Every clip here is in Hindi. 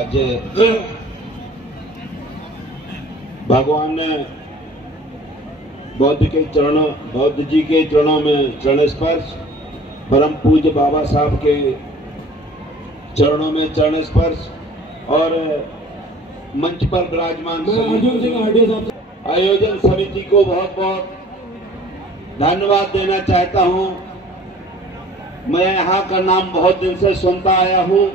आज भगवान ने बौद्ध जी के चरणों में चरण स्पर्श, परम पूज्य बाबा साहब के चरणों में चरण स्पर्श और मंच पर विराजमान आयोजन समिति को बहुत बहुत धन्यवाद देना चाहता हूं। मैं यहाँ का नाम बहुत दिन से सुनता आया हूं।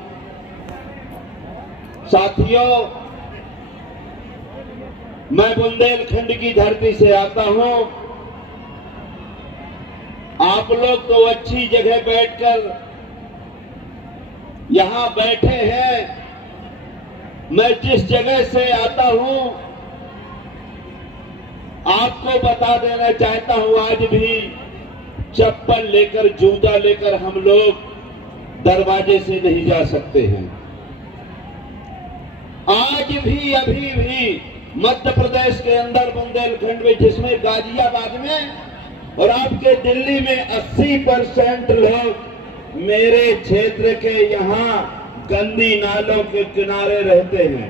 साथियों, मैं बुंदेलखंड की धरती से आता हूं। आप लोग तो अच्छी जगह बैठकर यहां बैठे हैं। मैं जिस जगह से आता हूं आपको बता देना चाहता हूं, आज भी चप्पल लेकर जूता लेकर हम लोग दरवाजे से नहीं जा सकते हैं। आज भी अभी भी मध्य प्रदेश के अंदर बुंदेलखंड में, जिसमें गाजियाबाद में और आपके दिल्ली में 80% लोग मेरे क्षेत्र के यहाँ गंदी नालों के किनारे रहते हैं।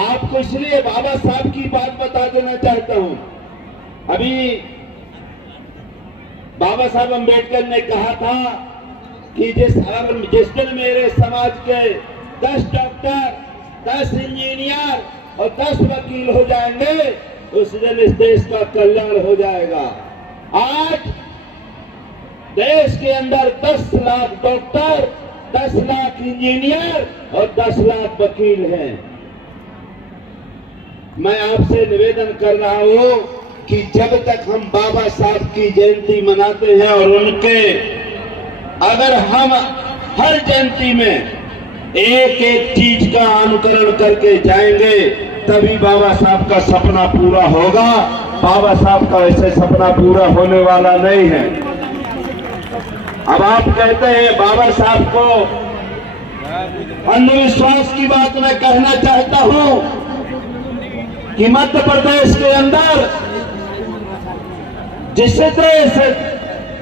आपको इसलिए बाबा साहब की बात बता देना चाहता हूं। अभी बाबा साहब अम्बेडकर ने कहा था कि जिस दिन मेरे समाज के 10 डॉक्टर, 10 इंजीनियर और 10 वकील हो जाएंगे, उस दिन इस देश का कल्याण हो जाएगा। आज देश के अंदर 10 लाख डॉक्टर, 10 लाख इंजीनियर और 10 लाख वकील हैं। मैं आपसे निवेदन कर रहा हूं कि जब तक हम बाबा साहब की जयंती मनाते हैं और उनके अगर हम हर जयंती में एक एक चीज का अनुकरण करके जाएंगे, तभी बाबा साहब का सपना पूरा होगा। बाबा साहब का ऐसे सपना पूरा होने वाला नहीं है। अब आप कहते हैं बाबा साहब को अंधविश्वास की बात मैं कहना चाहता हूं कि मध्य प्रदेश के अंदर जिस तरह से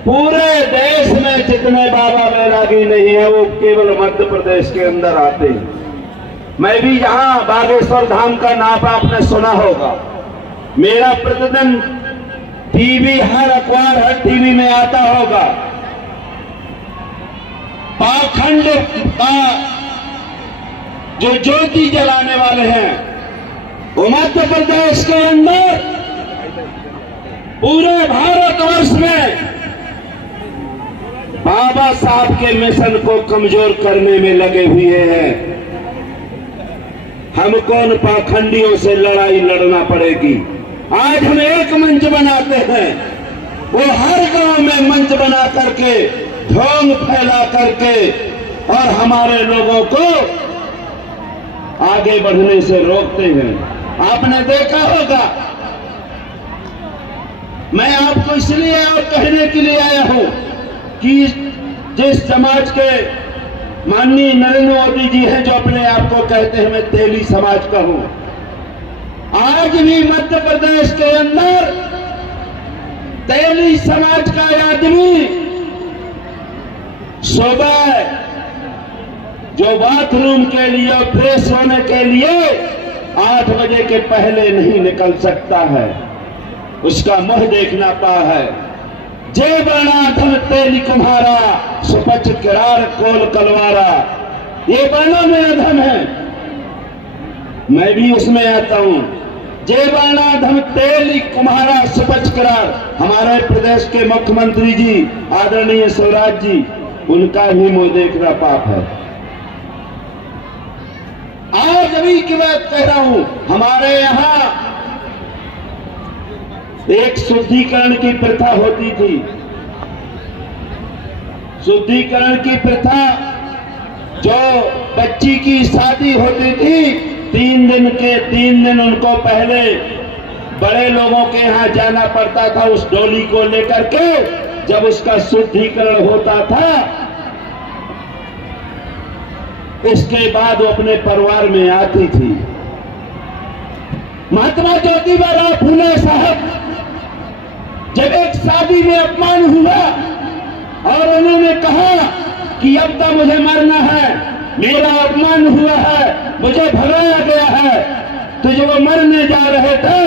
पूरे देश में जितने बाबा बैरागी नहीं है, वो केवल मध्य प्रदेश के अंदर आते हैं। मैं भी यहाँ बागेश्वर धाम का नाम आपने सुना होगा। मेरा प्रतिदिन टीवी, हर अखबार, हर टीवी में आता होगा। पाखंड का जो ज्योति जलाने वाले हैं, वो मध्य प्रदेश के अंदर पूरे भारतवर्ष में बाबा साहब के मिशन को कमजोर करने में लगे हुए हैं। हम कौन पाखंडियों से लड़ाई लड़ना पड़ेगी। आज हम एक मंच बनाते हैं, वो हर गांव में मंच बना करके, ढोंग फैला करके और हमारे लोगों को आगे बढ़ने से रोकते हैं। आपने देखा होगा। मैं आपको इसलिए और कहने के लिए आया हूं कि जिस समाज के माननीय नरेंद्र मोदी जी हैं, जो अपने आप को कहते हैं मैं तेली समाज का हूं, आज भी मध्य प्रदेश के अंदर तेली समाज का आदमी सुबह जो बाथरूम के लिए, फ्रेश होने के लिए 8 बजे के पहले नहीं निकल सकता है। उसका मुंह देखना पा है। जय वर्णाधम तेली कुम्हारा, सुपच किरार कोल कलवारा। ये वर्णों में अधम है, मैं भी उसमें आता हूं। जय वर्णाधम तेली कुम्हारा सुपच किरार। हमारे प्रदेश के मुख्यमंत्री जी आदरणीय स्वराज जी, उनका ही मुंह देखना पाप है। आज अभी की बात कह रहा हूं, हमारे यहां एक शुद्धिकरण की प्रथा होती थी। शुद्धिकरण की प्रथा, जो बच्ची की शादी होती थी, 3 दिन उनको पहले बड़े लोगों के यहाँ जाना पड़ता था उस डोली को लेकर के। जब उसका शुद्धिकरण होता था, इसके बाद वो अपने परिवार में आती थी। महात्मा ज्योतिबा फूले साहब जब एक शादी में अपमान हुआ और उन्होंने कहा कि अब तो मुझे मरना है, मेरा अपमान हुआ है, मुझे भगाया गया है। तो जब वो मरने जा रहे थे,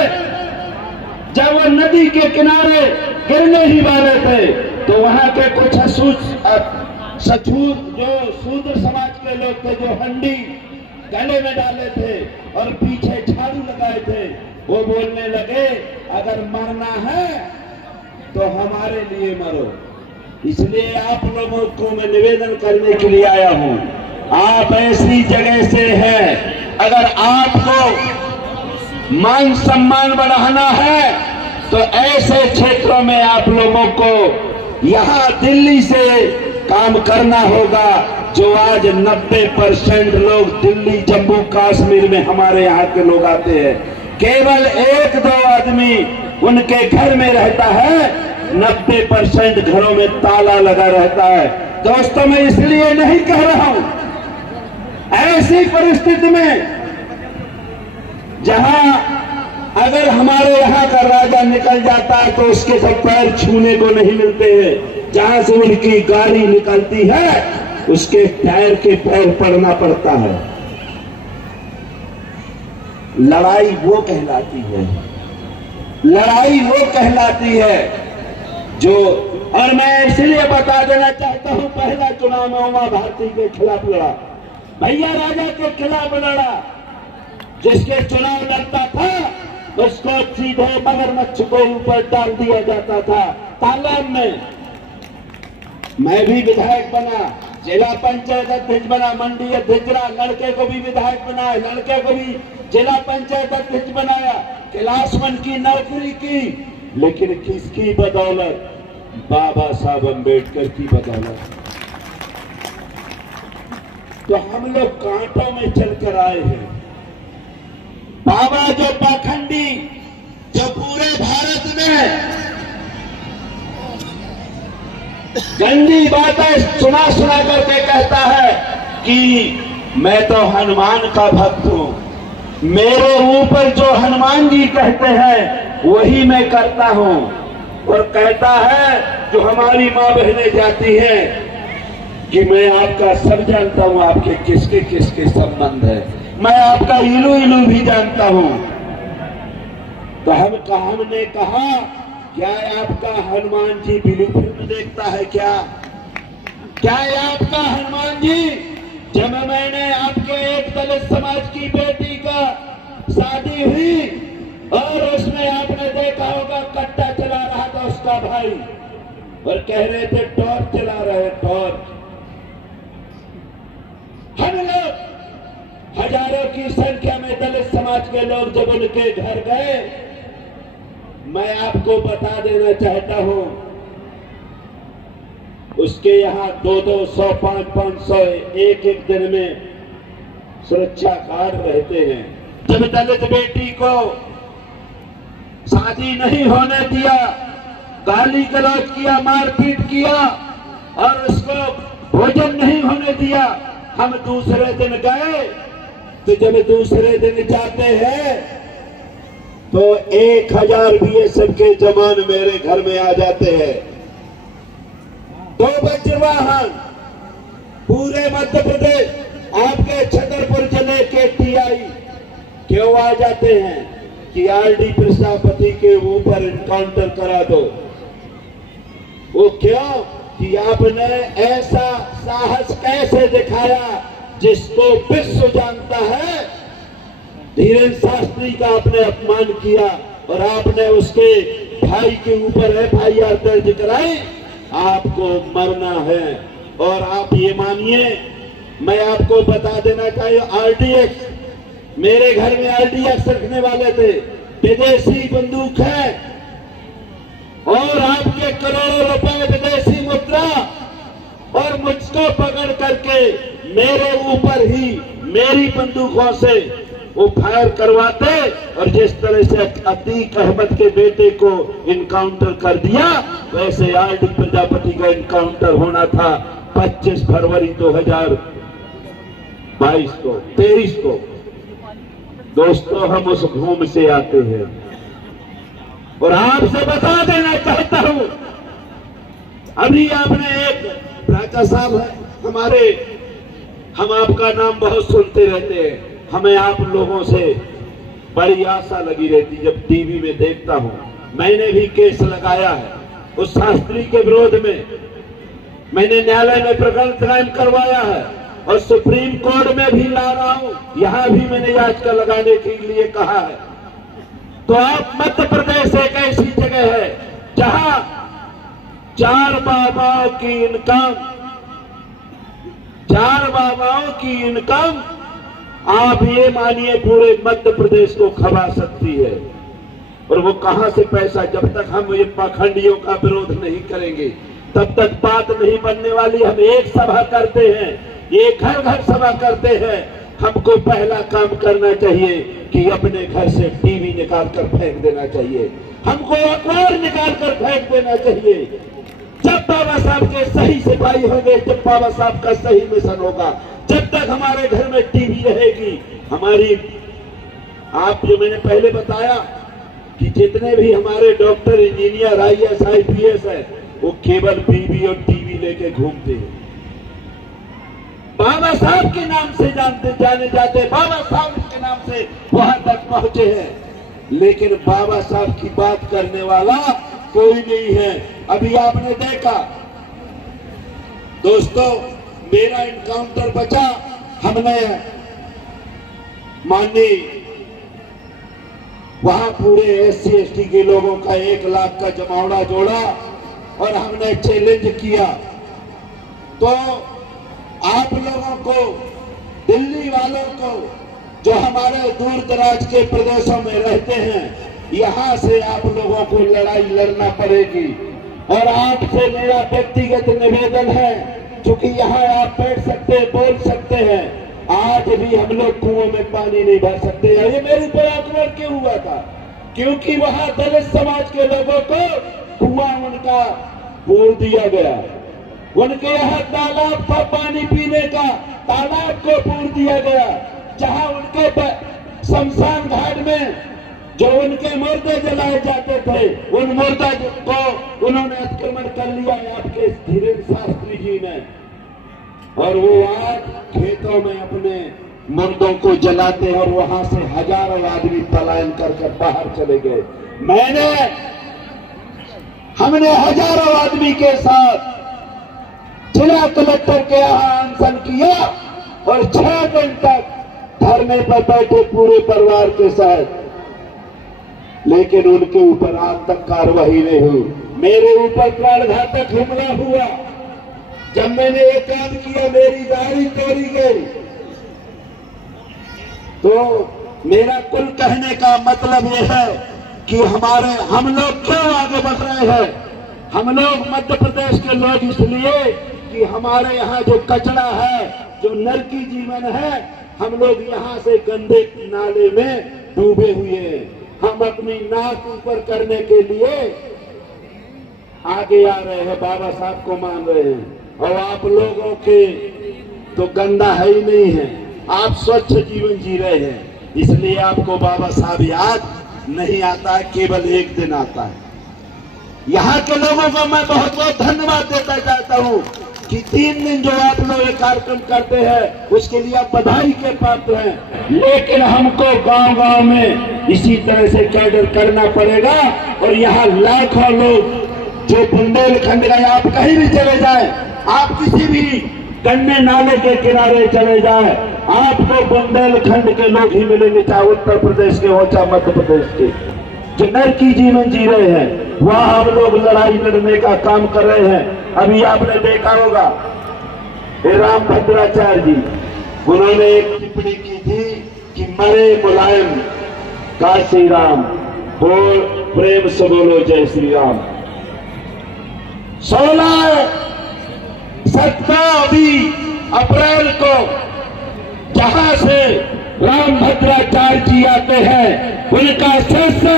जब वो नदी के किनारे गिरने ही वाले थे, तो वहां के कुछ सचूर जो शूद्र समाज के लोग थे, जो हंडी गले में डाले थे और पीछे झाड़ू लगाए थे, वो बोलने लगे अगर मरना है तो हमारे लिए मरो। इसलिए आप लोगों को मैं निवेदन करने के लिए आया हूं, आप ऐसी जगह से हैं, अगर आपको मान सम्मान बढ़ाना है तो ऐसे क्षेत्रों में आप लोगों को यहां दिल्ली से काम करना होगा। जो आज 90% लोग दिल्ली जम्मू कश्मीर में हमारे यहाँ के लोग आते हैं, केवल 1-2 आदमी उनके घर में रहता है, 90% घरों में ताला लगा रहता है। दोस्तों, मैं इसलिए नहीं कह रहा हूं, ऐसी परिस्थिति में जहां अगर हमारे यहाँ का राजा निकल जाता है तो उसके सब पैर छूने को नहीं मिलते हैं, जहां से उनकी गाड़ी निकलती है उसके टायर के पैर पड़ना पड़ता है। लड़ाई वो कहलाती है, लड़ाई वो कहलाती है जो, और मैं इसलिए बता देना चाहता हूं, पहला चुनाव में उमा भारती के खिलाफ लड़ा, भैया राजा के खिलाफ लड़ा। जिसके चुनाव लड़ता था उसको सीधे मगरमच्छ को ऊपर डाल दिया जाता था तालाब में। मैं भी विधायक बना, जिला पंचायत अध्यक्ष बना, मंडी अध्यक्ष बना, लड़के को भी विधायक बनाया, लड़के को भी जिला पंचायत अध्यक्ष बनाया, क्लास 1 की नौकरी की, लेकिन किसकी बदौलत? बाबा साहब अम्बेडकर की बदौलत। तो हम लोग कांटों में चलकर आए हैं। बाबा जो पाखंडी, जो पूरे भारत में गंदी बातें सुना करके कहता है कि मैं तो हनुमान का भक्त हूं, मेरे ऊपर जो हनुमान जी कहते हैं वही मैं करता हूं, और कहता है जो हमारी मां बहनें जाती हैं कि मैं आपका सब जानता हूं, आपके किसके किसके संबंध है, मैं आपका इलू इलू भी जानता हूं। तो हमने कहा क्या आपका हनुमान जी ब्लू फिल्म देखता है? क्या आपका हनुमान जी, जब मैंने आपके एक दलित समाज की बेटी का शादी हुई और उसमें आपने देखा होगा कट्टा चला रहा था उसका भाई, और कह रहे थे टॉर्च चला रहे टॉर्च। हम लोग हजारों की संख्या में दलित समाज के लोग जब उनके घर गए, मैं आपको बता देना चाहता हूं, उसके यहां 200, 500 एक दिन में सुरक्षा गार्ड रहते हैं। जब दलित बेटी को शादी नहीं होने दिया, गाली गलौज किया, मारपीट किया और उसको भोजन नहीं होने दिया, हम दूसरे दिन गए। तो जब दूसरे दिन जाते हैं तो 1000 बीएसएफ के जवान मेरे घर में आ जाते हैं। 2 वज्रवाहन पूरे मध्य प्रदेश, आपके छतरपुर जिले के टीआई क्यों आ जाते हैं कि आरडी प्रजापति के ऊपर इनकाउंटर करा दो। वो क्यों कि आपने ऐसा साहस कैसे दिखाया जिसको विश्व जानता है। धीरेन्द्र शास्त्री का आपने अपमान किया और आपने उसके भाई के ऊपर FIR दर्ज कराई। आपको मरना है। और आप ये मानिए, मैं आपको बता देना चाहिए, RDX, मेरे घर में RDX रखने वाले थे, विदेशी बंदूक है और आपके करोड़ों रुपए विदेशी मुद्रा, और मुझको पकड़ करके मेरे ऊपर ही मेरी बंदूकों से वो फायर करवाते, और जिस तरह से अतीक अहमद के बेटे को इनकाउंटर कर दिया, वैसे आरडी प्रजापति का इनकाउंटर होना था 25 फरवरी 2023 को। दोस्तों, हम उस भूमि से आते हैं और आपसे बता देना चाहता हूं, अभी आपने एक राजा साहब है हमारे हम आपका नाम बहुत सुनते रहते हैं। हमें आप लोगों से बड़ी आशा लगी रहती। जब टीवी में देखता हूं, मैंने भी केस लगाया है उस शास्त्री के विरोध में। मैंने न्यायालय में प्रकरण कायम करवाया है और सुप्रीम कोर्ट में भी ला रहा हूं। यहां भी मैंने याचिका लगाने के लिए कहा है। तो आप मध्य प्रदेश एक ऐसी जगह है जहां 4 बाबाओं की इनकम आप ये मानिए पूरे मध्य प्रदेश को खवा सकती है। और वो कहां से पैसा, जब तक हम ये पाखंडियों का विरोध नहीं करेंगे तब तक बात नहीं बनने वाली। हम एक सभा करते हैं, एक घर घर सभा करते हैं। हमको पहला काम करना चाहिए कि अपने घर से टीवी निकाल कर फेंक देना चाहिए, हमको अखबार निकाल कर फेंक देना चाहिए। जब बाबा साहब के सही सिपाही होंगे, जब बाबा साहब का सही मिशन होगा, जब तक हमारे घर में टीवी रहेगी हमारी। आप जो मैंने पहले बताया कि जितने भी हमारे डॉक्टर, इंजीनियर, IAS, IPS है, वो केवल बीवी और टीवी लेके घूमते हैं। बाबा साहब के नाम से जाने जाते, बाबा साहब के नाम से वहां तक पहुंचे हैं, लेकिन बाबा साहब की बात करने वाला कोई नहीं है। अभी आपने देखा दोस्तों, मेरा इनकाउंटर बचा, हमने माननीय वहां पूरे SC ST के लोगों का 1 लाख का जमावड़ा जोड़ा और हमने चैलेंज किया। तो आप लोगों को, दिल्ली वालों को, जो हमारे दूर दराज के प्रदेशों में रहते हैं, यहां से आप लोगों को लड़ाई लड़ना पड़ेगी। और आपसे मेरा व्यक्तिगत निवेदन है, क्योंकि यहाँ आप बैठ सकते, बोल सकते हैं, आज भी हम लोग कुओं में पानी नहीं भर सकते। ये मेरे ऊपर आक्रमण क्यों हुआ था? क्योंकि वहां दलित समाज के लोगों को कुआं उनका बोल दिया गया। उनके यहाँ तालाब था पानी पीने का, तालाब को पूर दिया गया। जहां उनके शमशान घाट में जो उनके मुर्दे जलाए जाते थे, उन मुर्दे को उन्होंने अतिक्रमण कर लिया आपके धीरेन्द्र शास्त्री जी ने। और वो आज खेतों में अपने मुर्दों को जलाते हैं और वहां से हजारों आदमी पलायन कर बाहर चले गए। हमने हजारों आदमी के साथ जिला कलेक्टर के यहाँ अनशन किया और 6 दिन तक धरने पर बैठे पूरे परिवार के साथ, लेकिन उनके ऊपर आज तक कार्रवाई नहीं हुई। मेरे ऊपर प्राणघातक हमला हुआ। जब मैंने ये काम किया, मेरी गाड़ी तोड़ी गई। तो मेरा कुल कहने का मतलब यह है कि हम लोग क्यों आगे बढ़ रहे हैं। हम लोग मध्य प्रदेश के लोग इसलिए कि हमारे यहाँ जो कचरा है, जो नरकी जीवन है, हम लोग यहाँ से गंदे नाले में डूबे हुए हैं। हम अपनी नाक ऊपर करने के लिए आगे आ रहे हैं, बाबा साहब को मान रहे हैं। और आप लोगों के तो गंदा है ही नहीं है, आप स्वच्छ जीवन जी रहे हैं, इसलिए आपको बाबा साहब याद नहीं आता है, केवल एक दिन आता है। यहाँ के लोगों को मैं बहुत बहुत धन्यवाद देता चाहता हूँ कि 3 दिन जो आप लोग ये कार्यक्रम करते हैं उसके लिए आप बधाई के पात्र हैं। लेकिन हमको गांव-गांव में इसी तरह से कैडर करना पड़ेगा। और यहाँ लाखों लोग जो बुंदेलखंड का, आप कहीं भी चले जाए, आप किसी भी गन्ने नाले के किनारे चले जाए, आपको बुंदेलखंड के लोग ही मिलेंगे, चाहे उत्तर प्रदेश के हो चाहे मध्य प्रदेश के, जो नरकी जीवन जी रहे हैं। वहां हम लोग लड़ाई लड़ने का काम कर रहे हैं। अभी आपने देखा होगा रामभद्राचार्य जी, उन्होंने एक टिप्पणी की थी कि मरे मुलायम काशी राम, बोल प्रेम से बोलो जय श्री राम। 16 अप्रैल को जहां से रामभद्राचार्य जी आते हैं, उनका शिष्य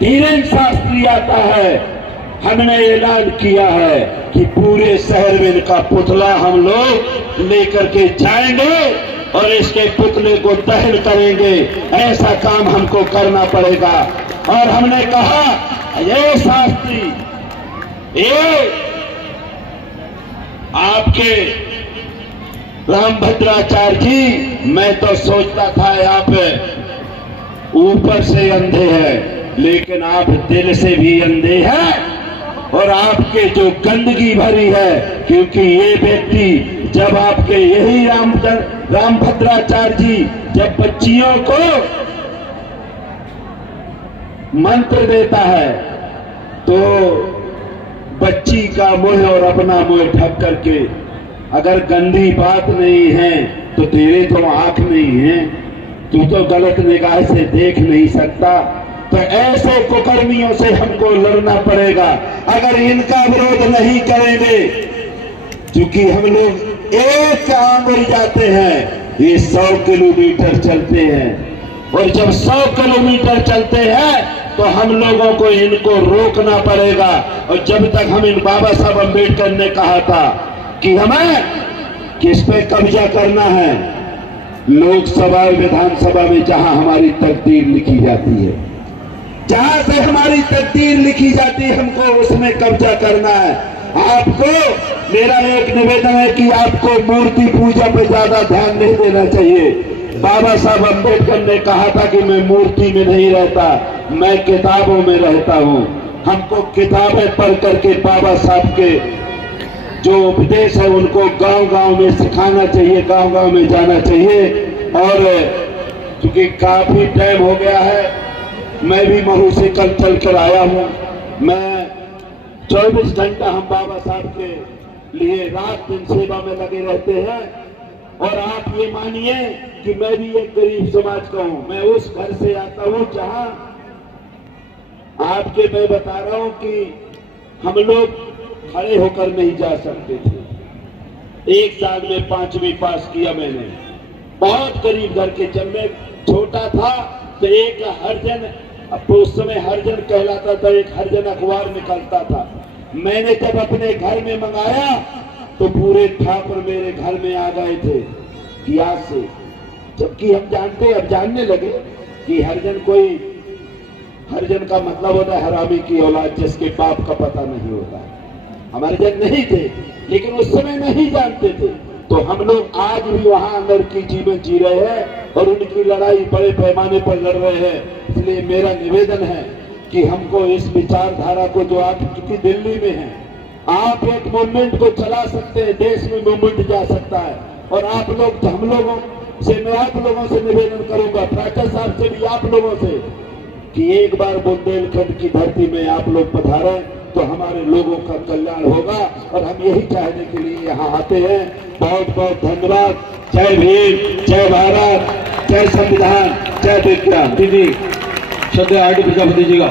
धीरेन्द्र शास्त्री आता है। हमने ऐलान किया है कि पूरे शहर में इनका पुतला हम लोग लेकर के जाएंगे और इसके पुतले को दहन करेंगे। ऐसा काम हमको करना पड़ेगा। और हमने कहा, ये शास्त्री, ये आपके रामभद्राचार्य जी, मैं तो सोचता था आप ऊपर से अंधे हैं, लेकिन आप दिल से भी अंधे हैं। और आपके जो गंदगी भरी है, क्योंकि ये व्यक्ति जब आपके यही रामभद्राचार्य जी जब बच्चियों को मंत्र देता है तो बच्ची का मुंह और अपना मुंह ढक करके, अगर गंदी बात नहीं है तो तेरे तो आंख नहीं है, तू तो गलत निगाह से देख नहीं सकता, तो ऐसे कुकर्मियों से हमको लड़ना पड़ेगा। अगर इनका विरोध नहीं करेंगे, क्योंकि हम लोग एक आंगुल जाते हैं, ये 100 किलोमीटर चलते हैं, और जब 100 किलोमीटर चलते हैं तो हम लोगों को इनको रोकना पड़ेगा। और जब तक हम इन बाबा साहब अम्बेडकर ने कहा था कि हमें किस पे कब्जा करना है, लोकसभा विधानसभा में जहां हमारी तकदीर लिखी जाती है, जहां से हमारी तकदीर लिखी जाती है, हमको उसमें कब्जा करना है। आपको मेरा एक निवेदन है कि आपको मूर्ति पूजा पे ज्यादा ध्यान नहीं देना चाहिए। बाबा साहब अम्बेडकर ने कहा था कि मैं मूर्ति में नहीं रहता, मैं किताबों में रहता हूं। हमको किताबें पढ़ करके बाबा साहब के जो उपदेश है उनको गांव-गांव में सिखाना चाहिए, गांव-गांव में जाना चाहिए। और क्योंकि काफी टाइम हो गया है, मैं भी महू से कल चल कर आया हूं। मैं 24 घंटा हम बाबा साहब के लिए रात दिन सेवा में लगे रहते हैं। और आप ये मानिए कि मैं भी एक गरीब समाज का हूं। मैं उस घर से आता हूं जहां आपके मैं बता रहा हूं कि हम लोग खड़े होकर नहीं जा सकते थे। एक साल में 5वीं पास किया मैंने, बहुत गरीब घर के। जब मैं छोटा था तो एक हरजन, अब उस समय हरजन कहलाता था, एक हरजन अखबार निकलता था। मैंने जब अपने घर में मंगाया तो पूरे ठाकुर मेरे घर में आ गए थे प्यास से। जबकि हम जानते, अब जानने लगे कि हरजन का मतलब होता है हरामी की औलाद, जिसके बाप का पता नहीं होता। हम हरजन नहीं थे, लेकिन उस समय नहीं जानते थे। तो हम लोग आज भी वहां अंदर की जीवन जी रहे हैं और उनकी लड़ाई बड़े पैमाने पर लड़ रहे हैं। इसलिए मेरा निवेदन है कि हमको इस विचारधारा को, जो आप कितनी दिल्ली में है, आप एक मूवमेंट को चला सकते हैं, देश में मूवमेंट जा सकता है। और आप लोग, हम लोगों से, मैं आप लोगों से निवेदन करूंगा, प्राचार्य साहब से भी, आप लोगों से, कि एक बार बुंदेलखंड की धरती में आप लोग पधारें तो हमारे लोगों का कल्याण होगा। और हम यही चाहने के लिए यहाँ आते हैं। बहुत बहुत धन्यवाद। जय भीम, जय भारत, जय संविधान, जय विज्ञान। दीदी श्रद्धेय आर डी प्रजापति जी का